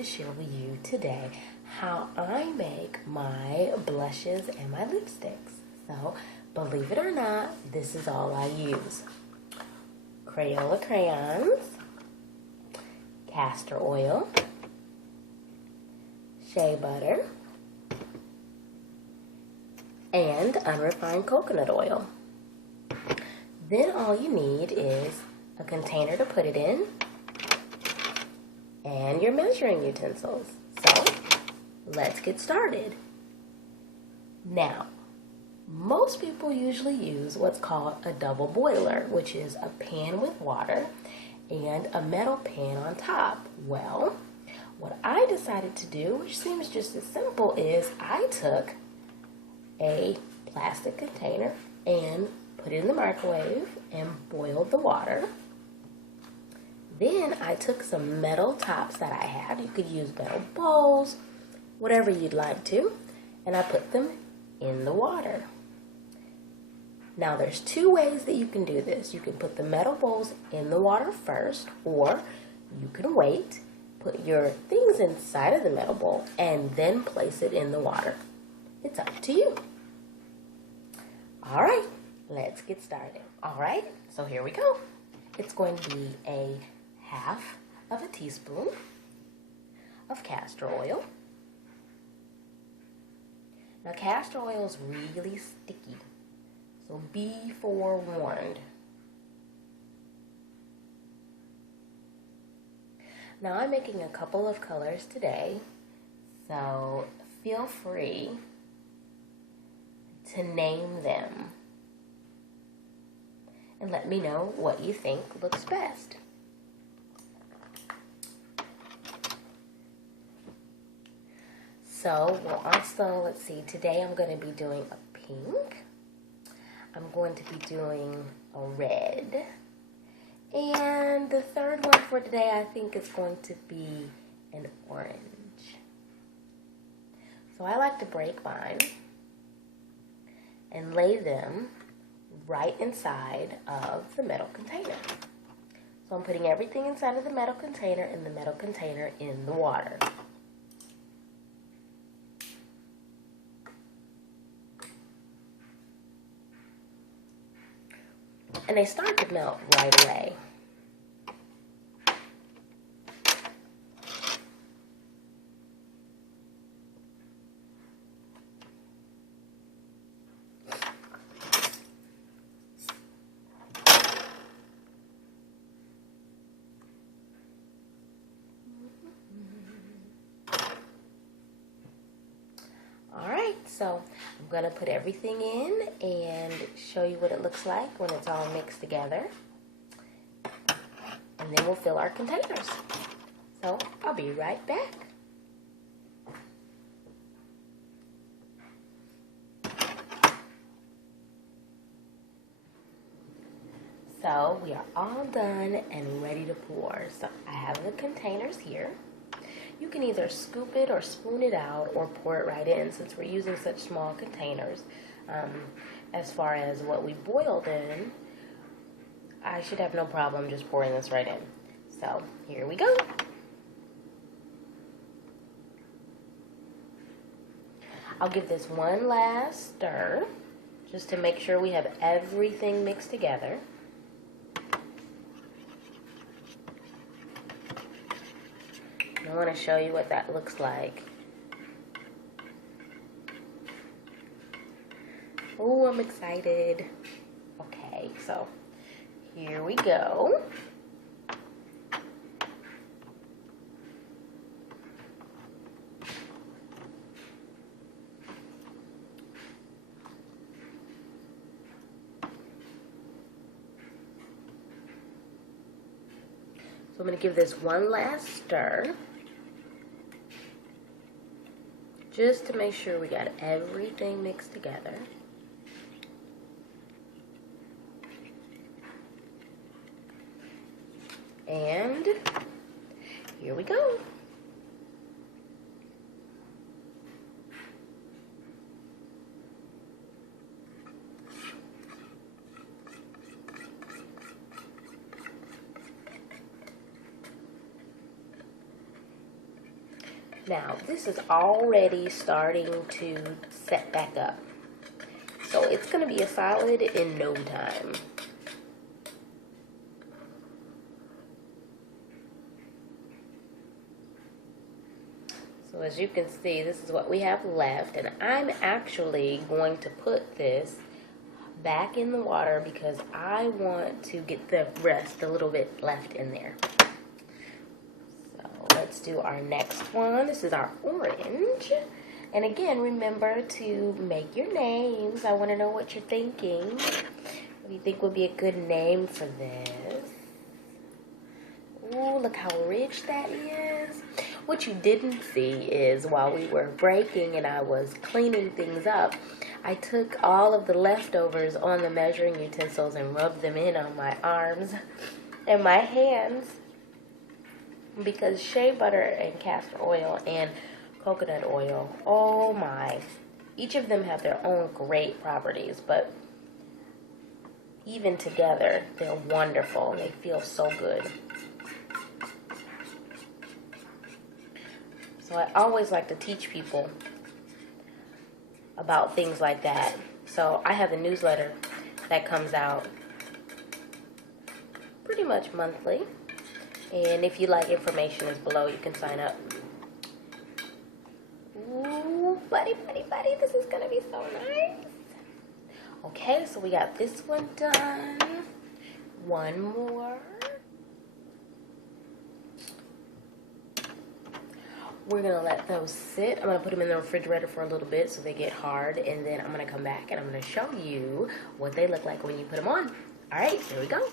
to share with you today how I make my blushes and my lipsticks. So, believe it or not, this is all I use. Crayola crayons, castor oil, shea butter, and unrefined coconut oil. Then all you need is a container to put it in and your measuring utensils. So let's get started. Now, most people usually use what's called a double boiler, which is a pan with water and a metal pan on top. Well, what I decided to do, which seems just as simple, is I took a plastic container and put it in the microwave and boiled the water. Then I took some metal tops that I had. You could use metal bowls, whatever you'd like to, and I put them in the water. Now there's two ways that you can do this. You can put the metal bowls in the water first, or you can wait, put your things inside of the metal bowl, and then place it in the water. It's up to you. All right, let's get started. All right, so here we go. It's going to be a half of a teaspoon of castor oil. Now, castor oil is really sticky, so be forewarned. Now, I'm making a couple of colors today, so feel free to name them and let me know what you think looks best. So we'll also, let's see, today I'm going to be doing a pink, I'm going to be doing a red, and the third one for today I think is going to be an orange. So I like to break mine and lay them right inside of the metal container. So I'm putting everything inside of the metal container and the metal container in the water. And they start to melt right away. So I'm going to put everything in and show you what it looks like when it's all mixed together. And then we'll fill our containers. So I'll be right back. So we are all done and ready to pour. So I have the containers here. You can either scoop it or spoon it out or pour it right in, since we're using such small containers. As far as what we boiled in, I should have no problem just pouring this right in. So here we go. I'll give this one last stir just to make sure we have everything mixed together. I want to show you what that looks like. Oh, I'm excited. Okay, so here we go. So I'm going to give this one last stir, just to make sure we got everything mixed together. And here we go. Now, this is already starting to set back up. So it's going to be a solid in no time. So as you can see, this is what we have left. And I'm actually going to put this back in the water because I want to get the rest, a little bit left in there. Let's do our next one. This is our orange. And again, remember to make your names. I want to know what you're thinking. What do you think would be a good name for this? Ooh, look how rich that is. What you didn't see is while we were breaking and I was cleaning things up, I took all of the leftovers on the measuring utensils and rubbed them in on my arms and my hands. Because shea butter and castor oil and coconut oil, oh my, each of them have their own great properties, but even together, they're wonderful. They feel so good. So I always like to teach people about things like that. So I have a newsletter that comes out pretty much monthly. And if you like, information is below. You can sign up. Ooh, buddy, this is going to be so nice. Okay, so we got this one done. One more. We're going to let those sit. I'm going to put them in the refrigerator for a little bit so they get hard. And then I'm going to come back and I'm going to show you what they look like when you put them on. All right, here we go.